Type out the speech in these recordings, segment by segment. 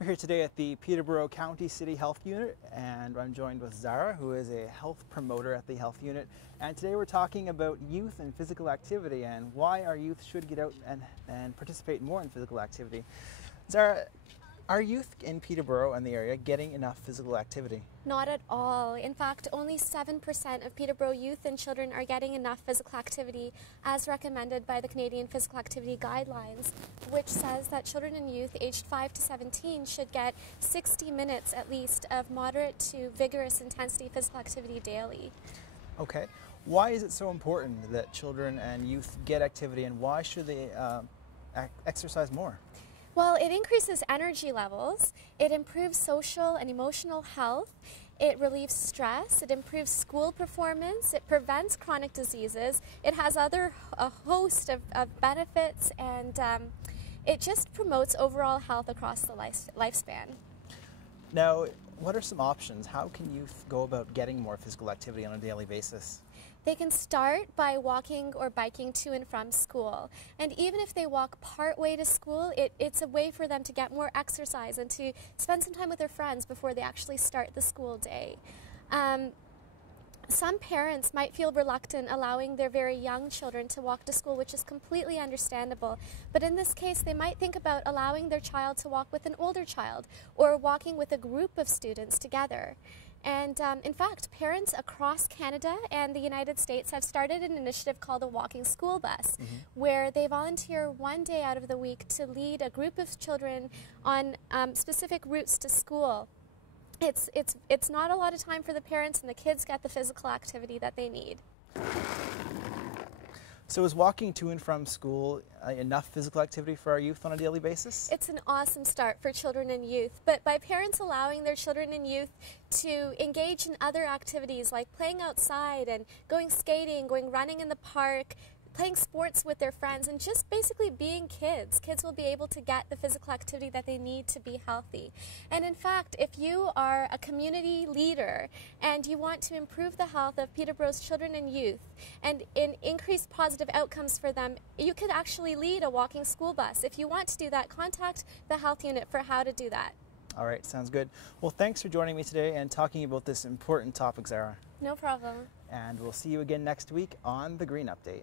We're here today at the Peterborough County City Health Unit, and I'm joined with Zara, who is a health promoter at the health unit. And today we're talking about youth and physical activity and why our youth should get out and participate more in physical activity. Zara, are youth in Peterborough and the area getting enough physical activity? Not at all. In fact, only 7% of Peterborough youth and children are getting enough physical activity as recommended by the Canadian Physical Activity Guidelines, which says that children and youth aged 5 to 17 should get 60 minutes at least of moderate to vigorous intensity physical activity daily. Okay. Why is it so important that children and youth get activity, and why should they exercise more? Well, it increases energy levels, it improves social and emotional health, it relieves stress, it improves school performance, it prevents chronic diseases, it has a host of benefits, and it just promotes overall health across the lifespan. Now, what are some options? How can youth go about getting more physical activity on a daily basis? They can start by walking or biking to and from school. And even if they walk part way to school, it's a way for them to get more exercise and to spend some time with their friends before they actually start the school day. Some parents might feel reluctant allowing their very young children to walk to school, which is completely understandable. But in this case, they might think about allowing their child to walk with an older child or walking with a group of students together. And in fact, parents across Canada and the United States have started an initiative called the Walking School Bus, where they volunteer one day out of the week to lead a group of children on specific routes to school. It's not a lot of time for the parents, and the kids get the physical activity that they need. So is walking to and from school enough physical activity for our youth on a daily basis? It's an awesome start for children and youth, but by parents allowing their children and youth to engage in other activities like playing outside and going skating, going running in the park, playing sports with their friends, and just basically being kids. Kids will be able to get the physical activity that they need to be healthy. And in fact, if you are a community leader and you want to improve the health of Peterborough's children and youth and increase positive outcomes for them, you could actually lead a walking school bus. If you want to do that, contact the health unit for how to do that. All right, sounds good. Well, thanks for joining me today and talking about this important topic, Zara. No problem. And we'll see you again next week on The Green Update.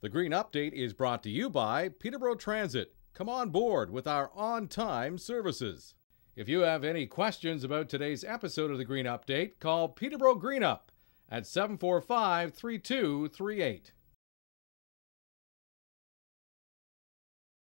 The Green Update is brought to you by Peterborough Transit. Come on board with our on-time services. If you have any questions about today's episode of The Green Update, call Peterborough Green Up at 745-3238.